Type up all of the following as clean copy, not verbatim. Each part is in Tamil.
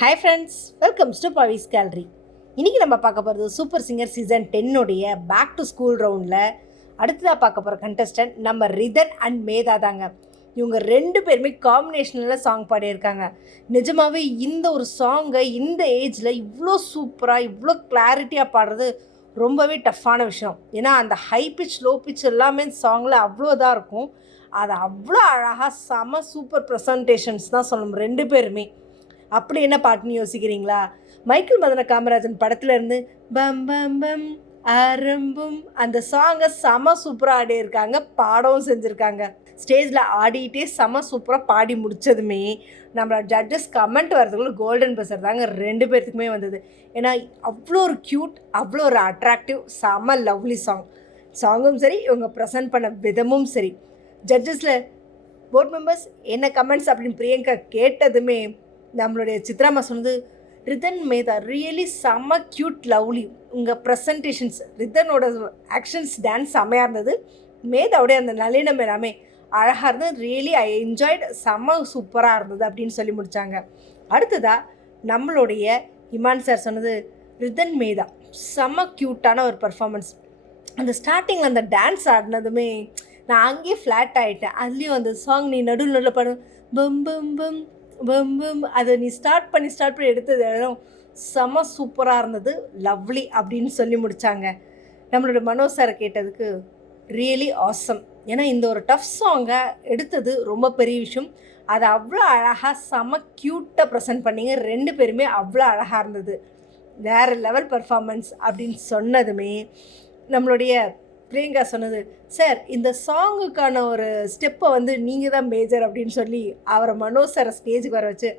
Hi friends, welcomes to Pavi's gallery. இன்றைக்கி நம்ம பார்க்க போகிறது super singer season 10 back to school ரவுண்டில் அடுத்ததாக பார்க்க போகிற கண்டஸ்டன்ட் நம்ம ரிதன் அண்ட் மேதா தாங்க. இவங்க ரெண்டு பேருமே காம்பினேஷனில் சாங் பாடியிருக்காங்க. நிஜமாகவே இந்த ஒரு சாங்கை இந்த ஏஜில் இவ்வளோ சூப்பராக இவ்வளோ கிளாரிட்டியாக பாடுறது ரொம்பவே டஃப்பான விஷயம். ஏன்னா அந்த ஹை பிச் லோ பிச் எல்லாமே சாங்கில் அவ்வளோ இதாக இருக்கும். அது அவ்வளோ அழகாக செம சூப்பர் ப்ரெசன்டேஷன்ஸ் தான் சொல்லணும் ரெண்டு பேருமே. அப்படி என்ன பாட்டுன்னு யோசிக்கிறீங்களா? மைக்கேல் மதன காமராஜன் படத்துல இருந்து பம் பம் பம் ஆரம்பம் அந்த சாங்கை செம சூப்பராக ஆடியிருக்காங்க, பாடவும் செஞ்சுருக்காங்க. ஸ்டேஜில் ஆடிட்டே செம சூப்பராக பாடி முடித்ததுமே நம்மளோட ஜட்ஜஸ் கமெண்ட் வரதுக்குள்ள கோல்டன் பஸ்ஸர் தாங்க ரெண்டு பேர்த்துக்குமே வந்தது. ஏன்னா அவ்வளோ ஒரு க்யூட், அவ்வளோ ஒரு அட்ராக்டிவ், செம லவ்லி சாங்கும் சரி, இவங்க ப்ரெசென்ட் பண்ண விதமும் சரி. ஜட்ஜஸில் போர்ட் மெம்பர்ஸ் என்ன கமெண்ட்ஸ் அப்படின்னு பிரியங்கா கேட்டதுமே நம்மளுடைய சித்ராமா சொன்னது, ரிதன் மேதா ரியலி செம்ம க்யூட் லவ்லி. உங்கள் ப்ரெசன்டேஷன்ஸ், ரிதனோட ஆக்ஷன்ஸ் டான்ஸ் செம்மையாக இருந்தது, மேதாவுடைய அந்த நளினம் எல்லாமே அழகாக இருந்தது, ரியலி ஐ என்ஜாய்டு, செம்ம சூப்பராக இருந்தது அப்படின்னு சொல்லி முடித்தாங்க. அடுத்ததாக நம்மளுடைய இமான் சார் சொன்னது, ரிதன் மேதா செம்ம க்யூட்டான ஒரு பர்ஃபார்மன்ஸ். அந்த ஸ்டார்டிங்கில் அந்த டான்ஸ் ஆடினதுமே நான் அங்கேயே ஃப்ளாட் ஆகிட்டேன். அதுலேயும் அந்த சாங் நீ நடுவில் பாடு பம் பம் பம் பம் பம் அதை நீ ஸ்டார்ட் பண்ணி எடுத்தது இடம் செம சூப்பராக இருந்தது, லவ்லி அப்படின்னு சொல்லி முடித்தாங்க. நம்மளோட மனோஜ் சாரை கேட்டதுக்கு ரியலி ஆசம். ஏன்னா இந்த ஒரு டஃப் சாங்கை எடுத்தது ரொம்ப பெரிய விஷயம். அதை அவ்வளோ அழகாக செம க்யூட்டாக ப்ரெசென்ட் பண்ணிங்க. ரெண்டு பேருமே அவ்வளோ அழகாக இருந்தது, வேறு லெவல் பர்ஃபார்மன்ஸ் அப்படின்னு சொன்னதுமே நம்மளுடைய பிரியங்கா சொன்னது, சார் இந்த சாங்குக்கான ஒரு ஸ்டெப்பை நீங்கள் தான் மேஜர் அப்படின்னு சொல்லி அவரை மனோஜ் சாரை ஸ்டேஜுக்கு வர வச்சு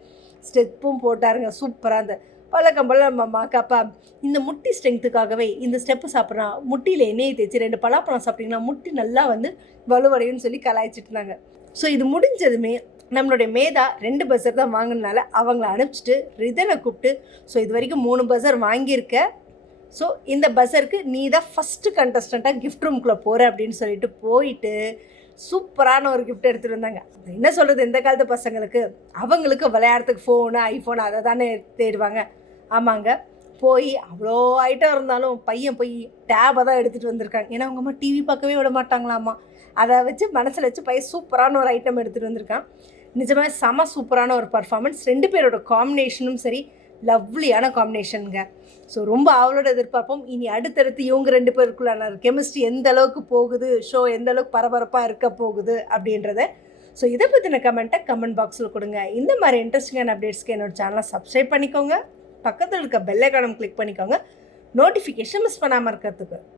ஸ்டெப்பும் போட்டாருங்க சூப்பராக. அந்த பழக்கம் போல் நம்ம மாக்காப்பா இந்த முட்டி ஸ்ட்ரென்த்துக்காகவே இந்த ஸ்டெப்பு சாப்பிட்றா, முட்டியில் எண்ணெயை தேய்ச்சி 2 பலாப்பழம் சாப்பிட்டிங்கன்னா முட்டி நல்லா வலுவடையும்னு சொல்லி கலாய்ச்சிட்டு இருந்தாங்க. ஸோ இது முடிஞ்சதுமே நம்மளுடைய மேதா 2 பஸ்ஸர் தான் வாங்கினால அவங்கள அனுப்பிச்சிட்டு ரிதனை கூப்பிட்டு, ஸோ இது வரைக்கும் 3 பஸ்ஸர் வாங்கியிருக்க, ஸோ இந்த பஸ்ஸருக்கு நீ தான் ஃபஸ்ட்டு கண்டஸ்டண்ட்டாக கிஃப்ட் ரூம்குள்ளே போகிற அப்படின்னு சொல்லிட்டு போயிட்டு சூப்பரான ஒரு கிஃப்ட் எடுத்துகிட்டு வந்தாங்க. என்ன சொல்கிறது, இந்த காலத்து பசங்களுக்கு அவங்களுக்கு விளையாடுறதுக்கு ஃபோனு ஐஃபோனு அதை தானே தேடுவாங்க. ஆமாங்க, போய் அவ்வளோ ஐட்டம் இருந்தாலும் பையன் போய் டேபை தான் எடுத்துகிட்டு வந்திருக்காங்க. ஏன்னா அவங்க அம்மா டிவி பார்க்கவே விட மாட்டாங்களாம்மா. அதை வச்சு மனசில் வச்சு பையன் சூப்பரான ஒரு ஐட்டம் எடுத்துகிட்டு வந்திருக்கான். நிஜமாக செம சூப்பரான ஒரு பர்ஃபார்மன்ஸ். ரெண்டு பேரோட காம்பினேஷனும் சரி, லவ்லியான காம்பினேஷனுங்க. ஸோ ரொம்ப அவளோட எதிர்பார்ப்போம். இனி அடுத்தடுத்து இவங்க ரெண்டு பேருக்குள்ளான கெமிஸ்ட்ரி எந்த அளவுக்கு போகுது, ஷோ எந்த அளவுக்கு பரபரப்பாக இருக்க போகுது அப்படின்றத. ஸோ இதை பற்றின கமெண்ட்டை கமெண்ட் பாக்ஸில் கொடுங்க. இந்த மாதிரி இன்ட்ரெஸ்டிங்கான அப்டேட்ஸ்க்கு என்னோடய சேனலை சப்ஸ்கிரைப் பண்ணிக்கோங்க, பக்கத்தில் இருக்க பெல் ஐகானை கிளிக் பண்ணிக்கோங்க, நோட்டிஃபிகேஷன் மிஸ் பண்ணாமல் இருக்கிறதுக்கு.